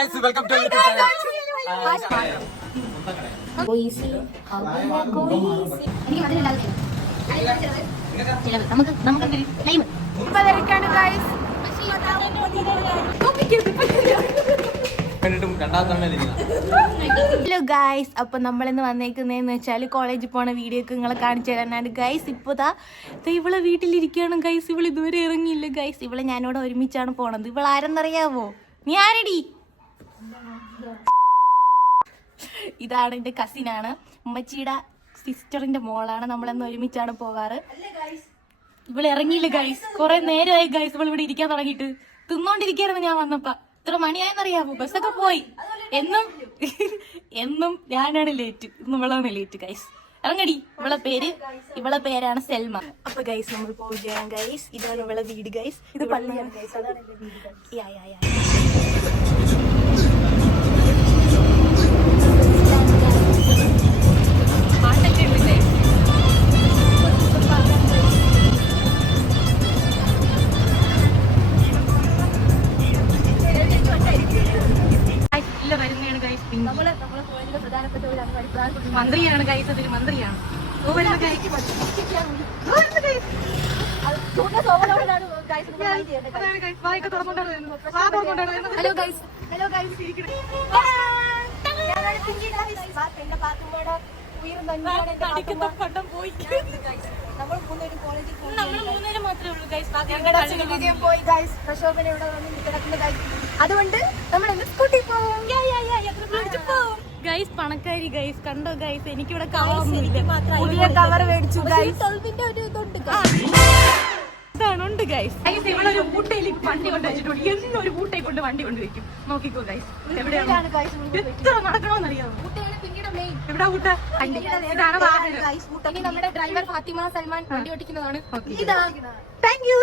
guys, welcome to YouTube channel. Go easy. How can I go easy? എനിക്ക് മധുരം നമുക്ക് live ഇപ്പൊ വരക്കാണ് guys. Hello guys, അപ്പൊ നമ്മളിന്ന് വന്നേക്കുന്നതെന്ന് വെച്ചാൽ കോളേജിൽ പോണ വീഡിയോ ഒക്കെ നിങ്ങളെ കാണിച്ചു തരാനാണ് ഗൈസ്. ഇപ്പോതാ ഇവളെ വീട്ടിലിരിക്കുകയാണ് ഗൈസ്. ഇവള് ഇതുവരെ ഇറങ്ങിയില്ല ഗൈസ്. ഇവളെ ഞാനിവിടെ ഒരുമിച്ചാണ് പോണത്. ഇവൾ ആരെന്നറിയാവോ? നീ ആരടി? ഇതാണ് എന്റെ കസിനാണ്, ഉമ്മച്ചിയുടെ സിസ്റ്ററിന്റെ മോളാണ്. നമ്മളെന്ന് ഒരുമിച്ചാണ് പോകാറ്. ഇവള് ഇറങ്ങിയില്ല ഗൈസ്. കുറെ നേരമായി ഗൈസ് ഇവൾ ഇവിടെ ഇരിക്കാൻ തുടങ്ങിയിട്ട്. തിന്നോണ്ടിരിക്കായിരുന്നു ഞാൻ വന്നപ്പോ. ഇത്ര മണിയായെന്നറിയാമോ? ബസ്സൊക്കെ പോയി. എന്നും ഞാനാണ് ലേറ്റ്. ഇന്ന് ഇവളാണ് ലേറ്റ് ഗൈസ്. ഇറങ്ങടി. ഇവളെ പേരാണ് സെൽമ. അപ്പൊ ഗൈസ് നമ്മൾ പോവുകയാണ് ഗൈസ്. ഇതാണ് ഇവളെ വീട് ഗൈസ്. ഇത് പള്ളിയാണ് ഗൈസ്. അതാണ് എന്റെ വീട് ഗൈസ്. മന്ത്രിയാണ് ഗൈസ്. അതിന് മന്ത്രിയാണ്. Hello guys. അതുകൊണ്ട് നമ്മൾ സ്കൂട്ടി പോകും ഗൈസ്. പണക്കാരി ഗൈസ്. കണ്ടോ ഗൈസ്, എനിക്കിവിടെ പുതിയ കവർ മേടിച്ചു ഗൈസ്. ഇതാണുണ്ട് ഗൈസ്. ഇവളൊരു ഊട്ടയിൽ വണ്ടി കൊണ്ട് വെച്ചിട്ടുണ്ട്. എന്നൊരു ഊട്ടയിൽ കൊണ്ട് വണ്ടി കൊണ്ട് വെക്കും. നോക്കിക്കോ ഗൈസ്. എവിടെയാണ് എത്ര നടക്കണോന്നറിയാമോ? എവിടെ ഊട്ട? ഇതാണ് വാഹനം. നമ്മുടെ ഡ്രൈവർ ഫാത്തിമ സൽമാൻ വണ്ടി ഓടിക്കുന്നതാണ്. Thank you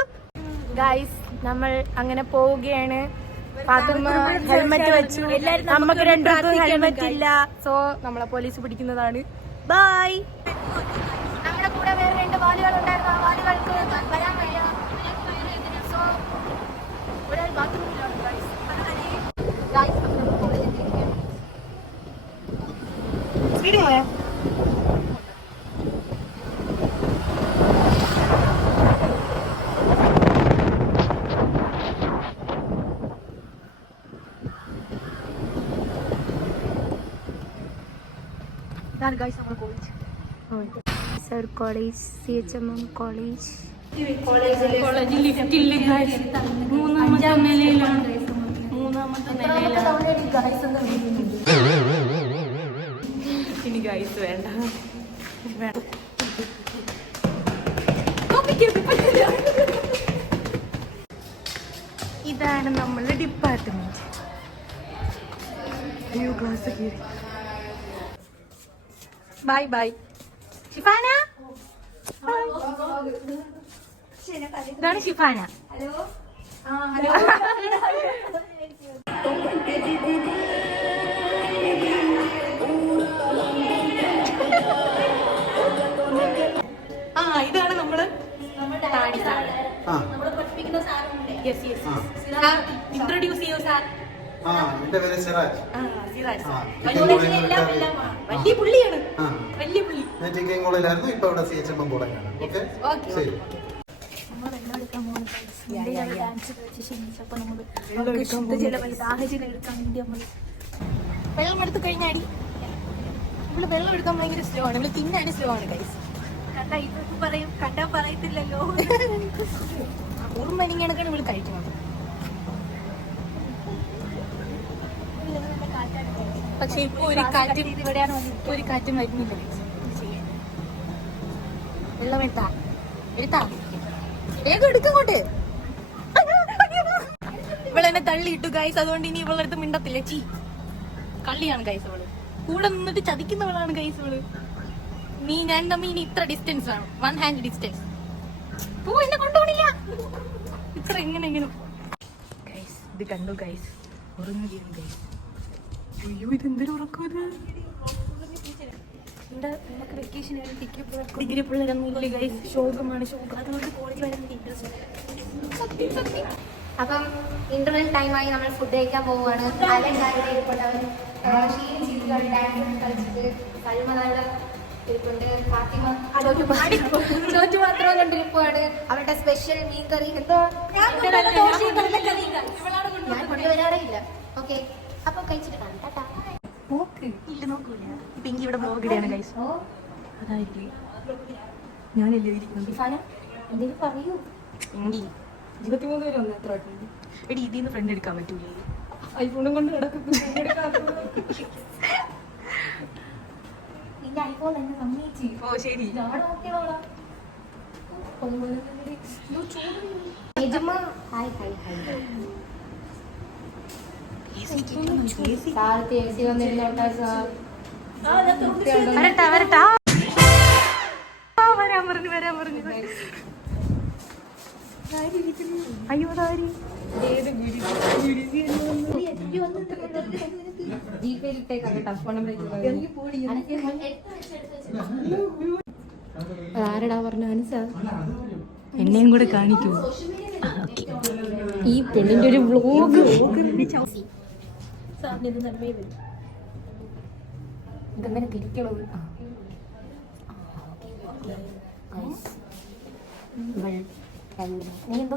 guys. നമ്മൾ അങ്ങനെ പോവുകയാണ്. ഫാത്തിമ ഹെൽമെറ്റ് വെച്ചു. നമുക്ക് രണ്ടുപേർക്കും ഹെൽമെറ്റ് ഇല്ല. സോ നമ്മളെ പോലീസ് പിടിക്കുന്നതാണ്. ബൈ. നമ്മുടെ കൂടെ വേറെ 2 വാലുകൾ ഉണ്ടായിരുന്നു. ആ വാലുകൾക്ക് വരാൻ വയ്യ. സോ ഒരാൾ ബാത്റൂമിലാണ് ഗൈസ്. സ്പീഡ് പോയാ കോളേജ് CHMM കോളേജ്. കോളേജിൽ ലിഫ്റ്റില്ല ഗൈസ്. മൂന്നാമത്തെ നിലയിലാണ്. ഇനി ഗൈസ് വേണ്ട. ഇതാണ് നമ്മളുടെ ഡിപ്പാർട്ട്മെന്റ്. ക്ലാസ് കയറി. Bye bye. ഷിഫാന. ഇതാണ് ഷിഫാന. ഹലോ. ഇതാണ് നമ്മള് ഇൻട്രൊഡ്യൂസ് ചെയ്യൂ സാർ. എന്റെ പേര് സിറാജ്. വലിയ പുള്ളിയാണ്. വലിയ പുള്ളി. ഞാൻ ടിക്കറ്റിംഗ് കോളേജിലായിരുന്നു. ഇപ്പൊ ഇവിടെ CHMM കോളേജിലാണ്. ഓക്കെ ശരി. വെള്ളം എടുത്തു കഴിഞ്ഞാടി. ഇവള് വെള്ളം എടുക്കാൻ ഭയങ്കര സ്ലോ ആണ്. ഇവള് തിന്നാണ് സ്ലോ ആണ് ഗൈസ്. പറയും കണ്ടാ പറയത്തില്ലല്ലോ. ഉറുമനിങ് കണക്കാണ് ഇവള് കഴിക്കുന്നത്. പക്ഷെ ഇപ്പൊ ഒരു കാറ്റും വരുന്നില്ല. വെള്ളം എടുത്താ വേഗം എടുക്കോട്ടെ. ഇവളെന്നെ തള്ളിയിട്ടു ഗൈസ്. അതുകൊണ്ട് ഇനി ഇവളടുത്ത് മിണ്ടത്തില്ല. കള്ളിയാണ് ഗൈസ്. ഇവള് കൂടെ നിന്നിട്ട് ചതിക്കുന്നവളാണ് ഗൈസ്. ഇവള് ഞാൻ തമ്മിൽ ഇനി ഇത്ര ഡിസ്റ്റൻസ് ആണ്. 1 ഹാൻഡ് ഡിസ്റ്റൻസ്. എന്നെ കൊണ്ടുപോണില്ല. ഇത്ര എങ്ങനെങ്കിലും ഗൈസ്. ഇത് കണ്ടു ഗൈസ്. ഉറങ്ങുകയാണ് ഗൈസ്. അയ്യോ, ഇതെന്തൊരു ഉറക്കം. നമുക്ക് വെക്കേഷൻ ഡിഗ്രി പിള്ളേരൊന്നും ഇല്ല ഗൈസ്. ശോകമാണ്. അതുകൊണ്ട് കോളേജ് വരാൻ ഇൻട്രസ്റ്റ്. അപ്പം ഇന്റർവെൽ ടൈമായി നമ്മൾ ഫുഡ് കഴിക്കാൻ പോവുകയാണ്. അലങ്കാരുടെ ഇരിപ്പുണ്ടവൻ ക്ഷീണിച്ചിട്ട് ഡാൻസ് കളിച്ചിട്ട് സൽമ നല്ല ഇരിപ്പുണ്ട്. ഫാത്തിമ ചോറ്റു മാത്രം കണ്ടിരിക്കുവാണ്. അവരുടെ സ്പെഷ്യൽ മീൻ കറി എന്തോ ഞാൻ കൊണ്ടുവരാറേ ഇല്ല. ഓക്കെ, അപ്പൊ കഴിച്ചിട്ട് കാണാം. ടാറ്റാ. നോക്കൂല പിങ്കി ഇവിടെ ബ്ലോഗിടെയാണ് ഗൈസ്. അതായിരിക്കും ഞാനല്ലേ ഇരിക്കുന്നത്. എന്തെങ്കിലും പറയൂ. പിങ്കി 23 പേര് വന്നു. എത്ര എടി ഇതിന്ന് ഫ്രണ്ട് എടുക്കാൻ പറ്റൂലേ? ഐഫോണും കൊണ്ട് കിടക്കുന്നു. നിന്റെ ഐഫോൺ എന്നെ സമ്മതിച്ചു. ഓ ശരി. ഞാൻ നോക്കിയോളാം. Hi hi hi. കാലത്ത് AC വന്നിരുന്നോട്ടാ സാർ. വരട്ടാ വരാൻ പറഞ്ഞു. അയ്യോ അതാരി ആരടാ പറഞ്ഞ അനുസാ? എന്നെയും കൂടെ കാണിക്കൂ. ഈ പെണ്ണിന്റെ ഒരു വ്ലോഗ് ഇതെങ്ങനെ തിരിക്കണത്? നീ എന്തോ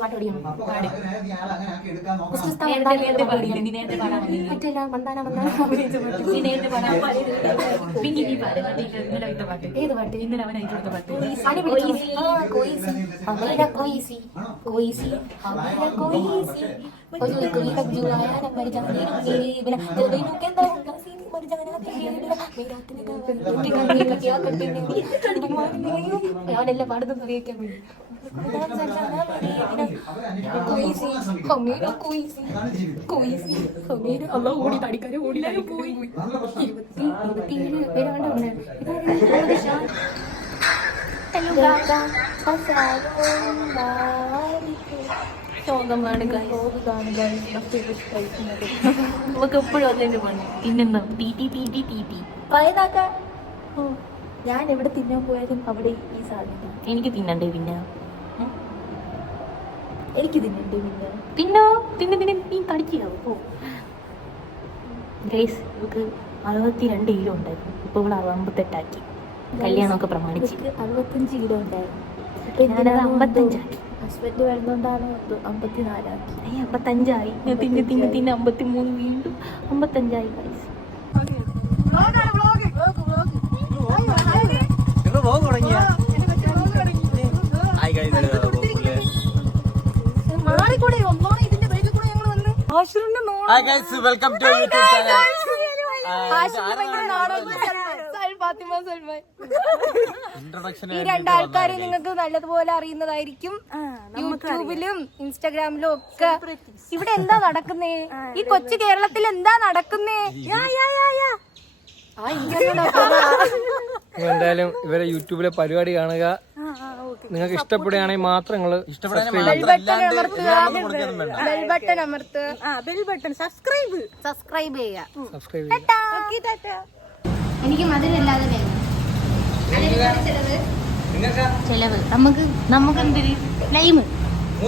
പാട്ട് പഠിക്കണം. ഏത് പാട്ട്? ഞാനെല്ലാം പാടുന്നത് അറിയിക്കാൻ വേണ്ടി ഓടി തടിക്കാരെ ഓടി പോയി. 27 പേരാണ്ട് ശോകമാണ് നമുക്ക് എപ്പോഴും അതിന്റെ പണി തിന്നുന്ന തീറ്റി പയതാക്കാൻ. ഞാൻ എവിടെ തിന്നാൻ പോയാലും അവിടെ ഈ സാധനം എനിക്ക് തിന്നണ്ടേ? പിന്നെ എനിക്ക് തിന്നണ്ടേ? പിന്നെ തിന്നോ നീ തടിക്കാവോ? ഗ്രേസ് നമുക്ക് 62 കിലോ ഉണ്ടായിരുന്നു. ഇപ്പൊ ഇവിടെ 58 ആക്കി. കല്യാണമൊക്കെ പ്രമാണിച്ച് 65 കിലോ ഉണ്ടായിരുന്നു. ഞാനത് 55 ആക്കി. ഹസ്ബൻഡ് വരുന്നോണ്ടാണ് 54 ആക്കി. 55 ആയി. തിന്ന് 53 വീണ്ടും 55 ആയി. ഈ രണ്ടാൾക്കാരെ നിങ്ങൾക്ക് നല്ലതുപോലെ അറിയുന്നതായിരിക്കും. യൂട്യൂബിലും ഇൻസ്റ്റാഗ്രാമിലും ഒക്കെ. ഇവിടെ എന്താ നടക്കുന്നേ? ഈ കൊച്ചു കേരളത്തിൽ എന്താ നടക്കുന്നേ? എന്തായാലും ഇവരെ യൂട്യൂബിലെ പരിപാടി കാണുക. നിങ്ങൾക്ക് ഇഷ്ടപ്പെടുകയാണെങ്കിൽ മാത്രം നിങ്ങൾ സബ്സ്ക്രൈബ് ചെയ്യുക. എനിക്ക് മധുരമില്ലാതെ ചെലവ് നമുക്ക് എന്തിന് ലൈമ്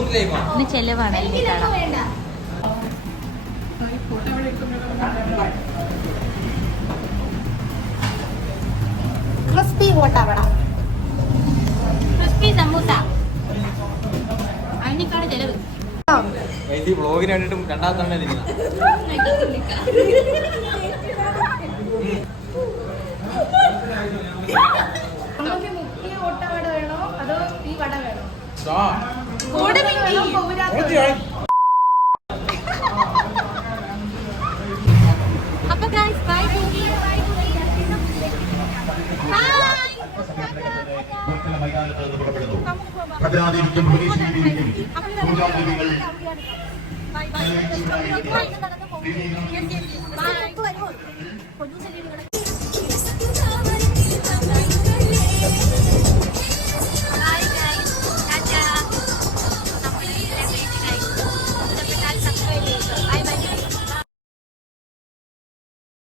ഇത് ചെലവാണ്. ക്രിസ്പി കോട്ടാവട, ക്രിസ്പി സമൂസ, അതിനേക്കാണ് ചെലവ്. വ്ളോഗിന് വേണ്ടിട്ടും രണ്ടാമത്തെ ഓട്ടവട വേണോ അതോ ഈ വട വേണോ? അപ്പൊ ഗൈസ് ബൈ. ഭദ്രാതിരിക്കും ബൈ.